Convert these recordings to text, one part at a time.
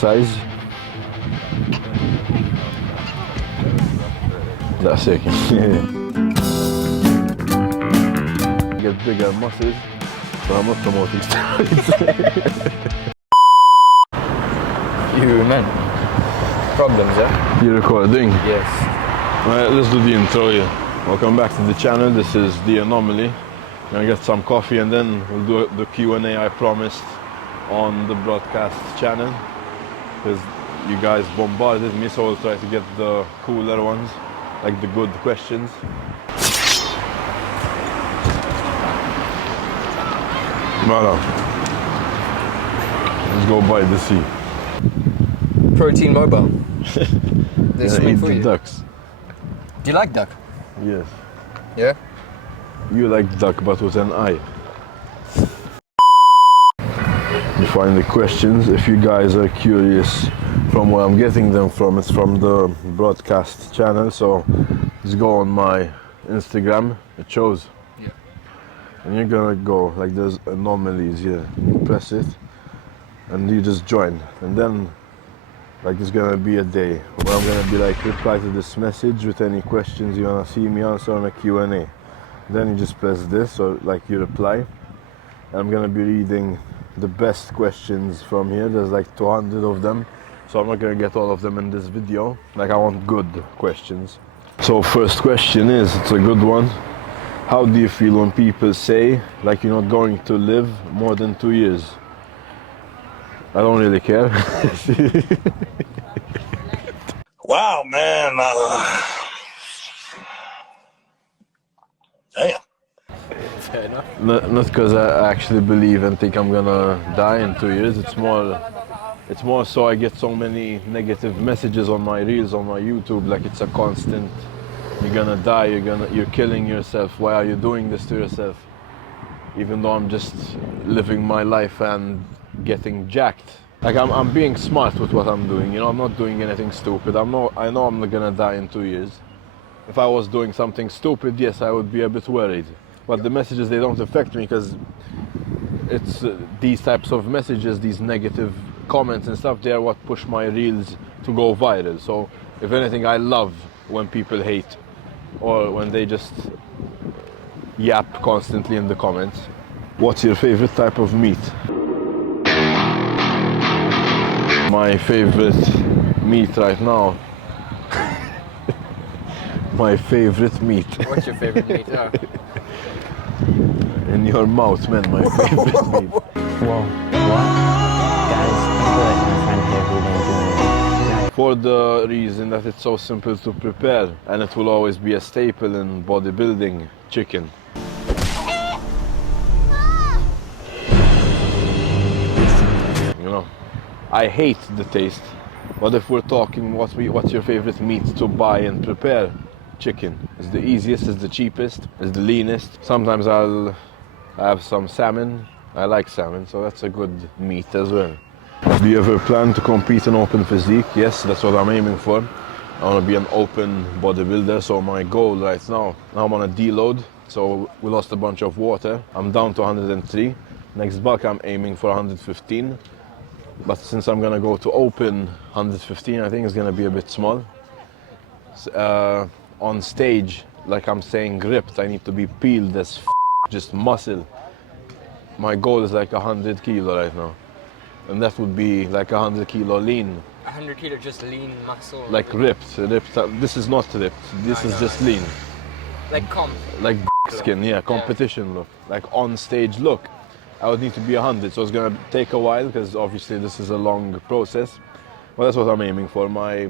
size. That's it. Get bigger muscles, but I'm not promoting steroids. You man. Problems, yeah? You recording? Yes. Alright, let's do the intro here. Welcome back to the channel. This is the Anomaly. I'm gonna get some coffee and then we'll do the Q&A I promised on the broadcast channel, because you guys bombarded me, so I'll try to get the cooler ones, like the good questions. Voilà. Let's go by the sea. Protein mobile. This eat the ducks. Do you like duck? Yes. Yeah? You like duck, but with an I. You find the questions. If you guys are curious from where I'm getting them from, it's from the broadcast channel. So just go on my Instagram. It shows. Yeah. And you're gonna go, like there's anomalies here. You press it and you just join. And then like there's gonna be a day where I'm gonna be like, reply to this message with any questions you wanna see me answer on a Q&A. Then you just press this, or like you reply. And I'm gonna be reading the best questions from here. There's like 200 of them. So I'm not gonna get all of them in this video. Like I want good questions. So first question is, it's a good one. How do you feel when people say like you're not going to live more than 2 years? I don't really care. Wow, man. Damn. Fair enough. Not because I actually believe and think I'm gonna die in 2 years. It's more so I get so many negative messages on my reels, on my YouTube. Like it's a constant. You're gonna die. You're killing yourself. Why are you doing this to yourself? Even though I'm just living my life and getting jacked. Like I'm being smart with what I'm doing. You know, I'm not doing anything stupid. I know I'm not gonna die in 2 years. If I was doing something stupid, yes, I would be a bit worried. But the messages, they don't affect me, because it's these types of messages, these negative comments and stuff, they are what push my reels to go viral. So if anything, I love when people hate or when they just yap constantly in the comments. What's your favorite type of meat? My favorite meat right now. My favorite meat. What's your favorite meat? Oh. In your mouth, man, my favorite meat. Whoa, what? Guys, I'm good. My friend here who didn't do anything. For the reason that it's so simple to prepare, and it will always be a staple in bodybuilding, chicken. You know, I hate the taste, but if we're talking what's your favorite meat to buy and prepare, chicken. It's the easiest, it's the cheapest, it's the leanest. Sometimes I'll have some salmon. I like salmon, so that's a good meat as well. Do you ever plan to compete in open physique? Yes, that's what I'm aiming for. I want to be an open bodybuilder, so my goal right now I'm on a deload, so we lost a bunch of water. I'm down to 103. Next bulk I'm aiming for 115. But since I'm gonna go to open 115, I think it's gonna be a bit small. On stage, like I'm saying, ripped, I need to be peeled as just muscle. My goal is like 100 kilo right now. And that would be like 100 kilo lean. 100 kilo just lean muscle. Like ripped. This is not ripped. This is just lean. Like comp. Like skin, yeah, competition look. Like on stage look. I would need to be 100, so it's gonna take a while, because obviously this is a long process. But that's what I'm aiming for. I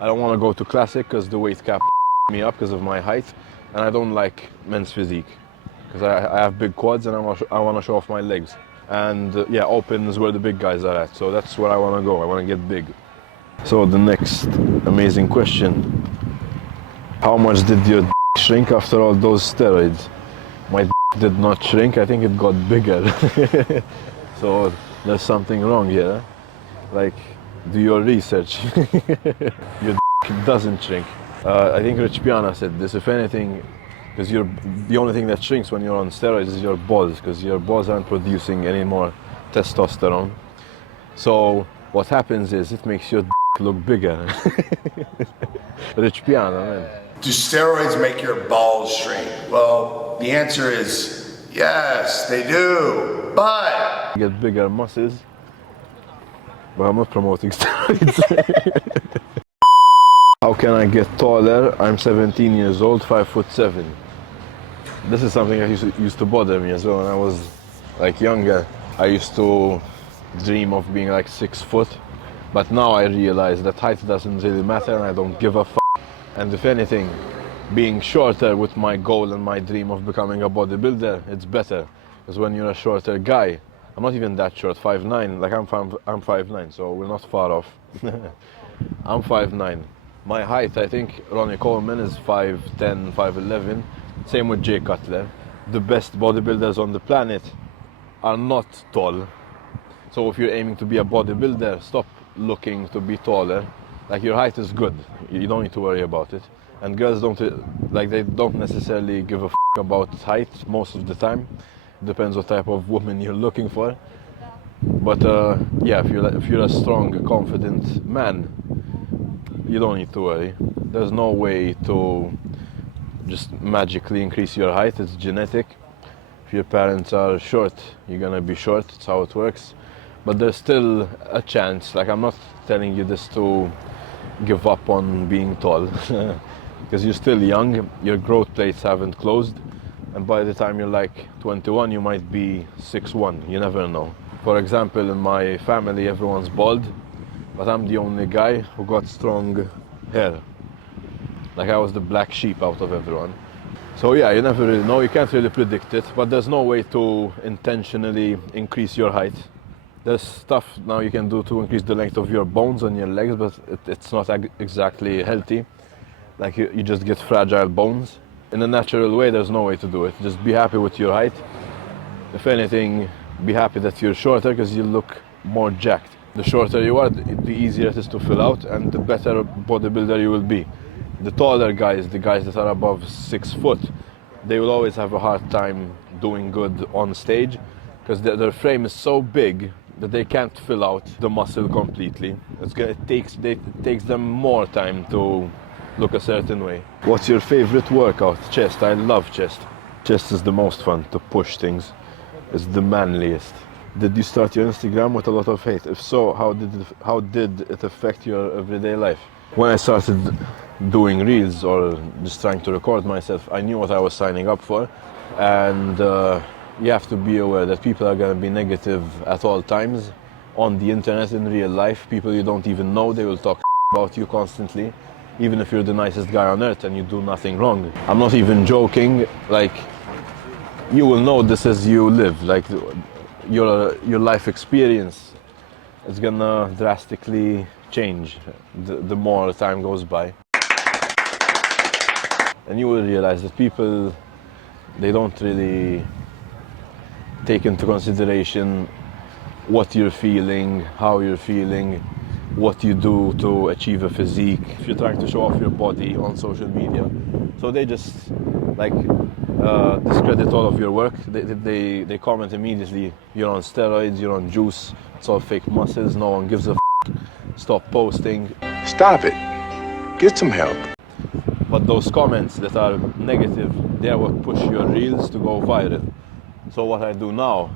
don't want to go to classic because the weight cap me up because of my height, and I don't like men's physique because I have big quads and I want to show off my legs. And yeah, open is where the big guys are at, so that's where I want to go. I want to get big. So the next amazing question: how much did your shrink after all those steroids? My did not shrink. I think it got bigger. So there's something wrong here. Like, do your research. Your doesn't shrink. I think Rich Piana said this. If anything, because the only thing that shrinks when you're on steroids is your balls, because your balls aren't producing any more testosterone. So What happens is it makes your look bigger. Rich piano, man. Do steroids make your balls shrink? Well, the answer is yes, they do. But You get bigger muscles. But I'm not promoting steroids. How can I get taller? I'm 17 years old, 5'7". This is something that used to bother me as well when I was like younger. I used to dream of being like 6 foot, but now I realize that height doesn't really matter and I don't give a f***. And if anything, being shorter with my goal and my dream of becoming a bodybuilder, it's better. Because when you're a shorter guy, I'm not even that short, 5'9", like I'm 5'9", so we're not far off. I'm 5'9". My height, I think Ronnie Coleman is 5'10", 5'11", same with Jay Cutler. The best bodybuilders on the planet are not tall. So if you're aiming to be a bodybuilder, stop looking to be taller. Like, your height is good, you don't need to worry about it. And girls they don't necessarily give a f*** about height most of the time. Depends what type of woman you're looking for. But yeah, if you're a strong, confident man, you don't need to worry. There's no way to just magically increase your height, it's genetic. If your parents are short, you're gonna be short, that's how it works. But there's still a chance. Like, I'm not telling you this to give up on being tall, because you're still young, your growth plates haven't closed, and by the time you're like 21, you might be 6'1", you never know. For example, in my family, everyone's bald, but I'm the only guy who got strong hair. Like, I was the black sheep out of everyone. So yeah, you never really know, you can't really predict it, but there's no way to intentionally increase your height. There's stuff now you can do to increase the length of your bones on your legs, but it's not exactly healthy. Like, you just get fragile bones. In a natural way, there's no way to do it. Just be happy with your height. If anything, be happy that you're shorter, because you look more jacked. The shorter you are, the easier it is to fill out, and the better bodybuilder you will be. The taller guys, the guys that are above 6 foot, they will always have a hard time doing good on stage, because their frame is so big that they can't fill out the muscle completely. It takes them more time to look a certain way. What's your favorite workout? Chest. I love chest. Chest is the most fun to push things. It's the manliest. Did you start your Instagram with a lot of hate? If so, how did it affect your everyday life? When I started doing reels or just trying to record myself, I knew what I was signing up for, and you have to be aware that people are going to be negative at all times. On the internet, in real life, people you don't even know, they will talk about you constantly, even if you're the nicest guy on earth and you do nothing wrong. I'm not even joking. Like, you will know this as you live. Like, your life experience is gonna drastically change the more time goes by. And you will realize that people, they don't really take into consideration what you're feeling, how you're feeling, what you do to achieve a physique. If you're trying to show off your body on social media, so they just like discredit all of your work. They comment immediately, you're on steroids, you're on juice, it's all fake muscles, no one gives a f***, stop posting. stop it. Get some help. But those comments that are negative, they are what push your reels to go viral. So what I do now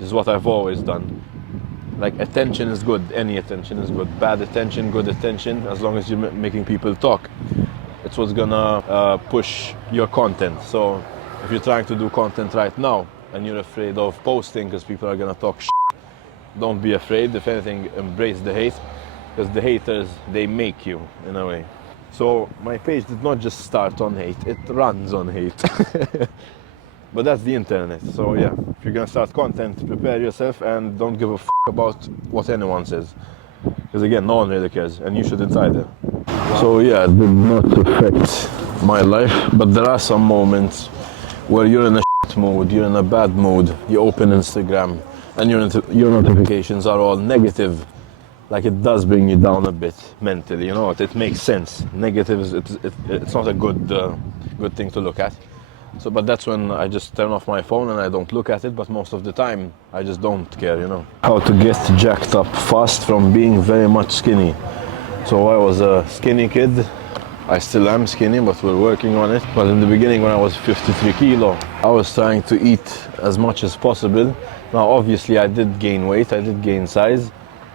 is what I've always done. Like, attention is good, any attention is good. Bad attention, good attention, as long as you're making people talk, it's what's gonna push your content. So if you're trying to do content right now and you're afraid of posting because people are gonna talk shit, don't be afraid. If anything, embrace the hate, because the haters, they make you in a way. So my page did not just start on hate, it runs on hate. But that's the internet. So yeah, if you're gonna start content, prepare yourself and don't give a f*** about what anyone says. Because again, no one really cares, and you shouldn't either. So yeah, it did not affect my life, but there are some moments where you're in a shit mood, you're in a bad mood, you open Instagram, and your notifications are all negative. Like, it does bring you down a bit mentally, you know, it makes sense. Negatives, it's not a good thing to look at. So, but that's when I just turn off my phone and I don't look at it, but most of the time I just don't care, you know. How to get jacked up fast from being very much skinny. So I was a skinny kid. I still am skinny, but we're working on it. But in the beginning, when I was 53 kilo, I was trying to eat as much as possible. Now, obviously, I did gain weight, I did gain size,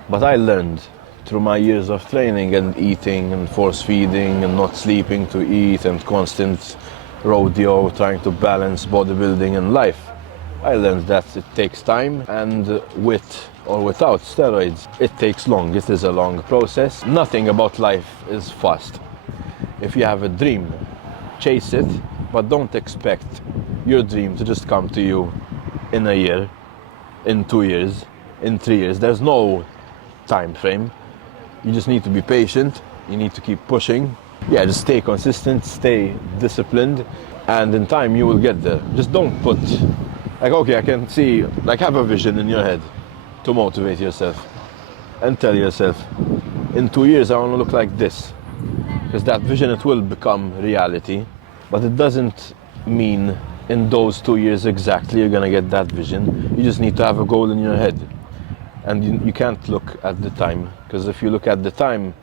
but I learned through my years of training and eating and force feeding and not sleeping to eat and constant rodeo, trying to balance bodybuilding and life. I learned that it takes time, and with or without steroids, it takes long. It is a long process. Nothing about life is fast. If you have a dream, chase it, but don't expect your dream to just come to you in a year, in 2 years, in 3 years. There's no time frame. You just need to be patient. You need to keep pushing. Yeah, just stay consistent, stay disciplined, and in time you will get there. Just don't put, like, okay, I can see, like, have a vision in your head to motivate yourself and tell yourself, in 2 years I want to look like this. Because that vision, it will become reality, but it doesn't mean in those 2 years exactly you're gonna get that vision. You just need to have a goal in your head, and you can't look at the time, because if you look at the time,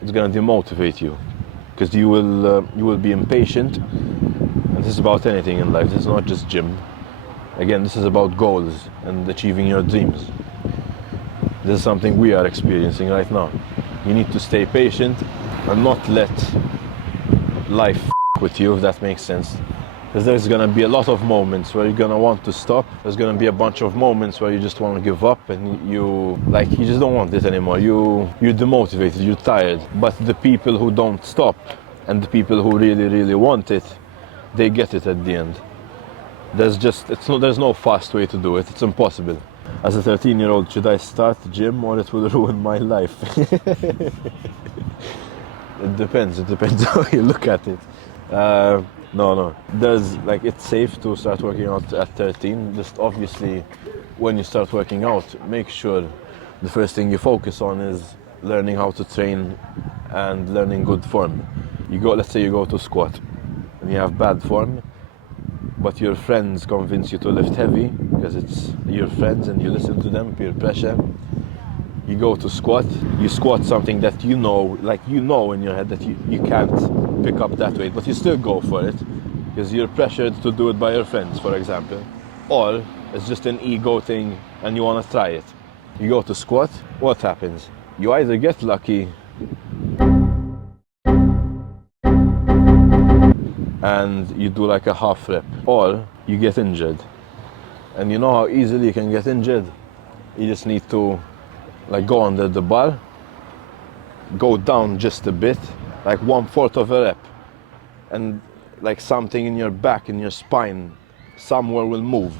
it's gonna demotivate you, because you will be impatient. And this is about anything in life. This is not just gym. Again, this is about goals and achieving your dreams. This is something we are experiencing right now. You need to stay patient and not let life with you, if that makes sense. Because there's gonna be a lot of moments where you're gonna want to stop. There's gonna be a bunch of moments where you just want to give up, and you just don't want it anymore. You're demotivated, you're tired. But the people who don't stop and the people who really, really want it, they get it at the end. There's no fast way to do it. It's impossible. As a 13-year-old, should I start the gym or it will ruin my life? It depends how you look at it. No. It's safe to start working out at 13. Just obviously, when you start working out, make sure the first thing you focus on is learning how to train and learning good form. Let's say you go to squat and you have bad form, but your friends convince you to lift heavy because it's your friends and you listen to them, peer pressure. You go to squat, you squat something that you know in your head that you can't pick up that weight, but you still go for it because you're pressured to do it by your friends, for example. Or it's just an ego thing and you want to try it. You go to squat, what happens? You either get lucky and you do like a half rep, or you get injured. And you know how easily you can get injured? You just need to go under the bar, go down just a bit, like 1/4 of a rep, and like something in your back, in your spine, somewhere will move.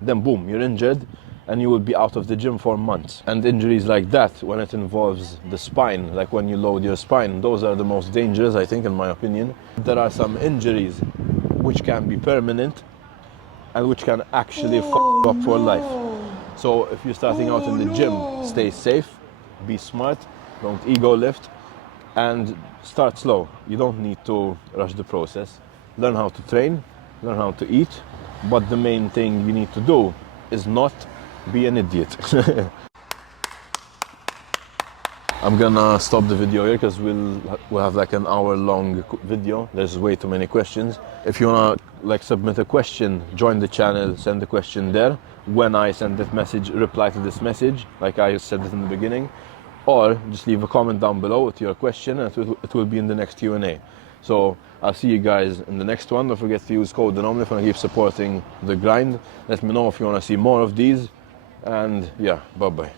Then boom, you're injured and you will be out of the gym for months. And injuries like that, when it involves the spine, like when you load your spine, those are the most dangerous, I think, in my opinion. There are some injuries which can be permanent and which can actually f up for life. So if you're starting out in the gym, stay safe, be smart, don't ego lift, and start slow. You don't need to rush the process. Learn how to train, learn how to eat, but the main thing you need to do is not be an idiot. I'm gonna stop the video here because we'll have like an hour-long video. There's way too many questions. If you wanna submit a question, join the channel, send the question there. When I send that message, reply to this message, like I said it in the beginning, or just leave a comment down below with your question, and it will be in the next Q&A. So I'll see you guys in the next one. Don't forget to use code Anomaly if you want to keep supporting the grind. Let me know if you want to see more of these, and yeah, bye bye.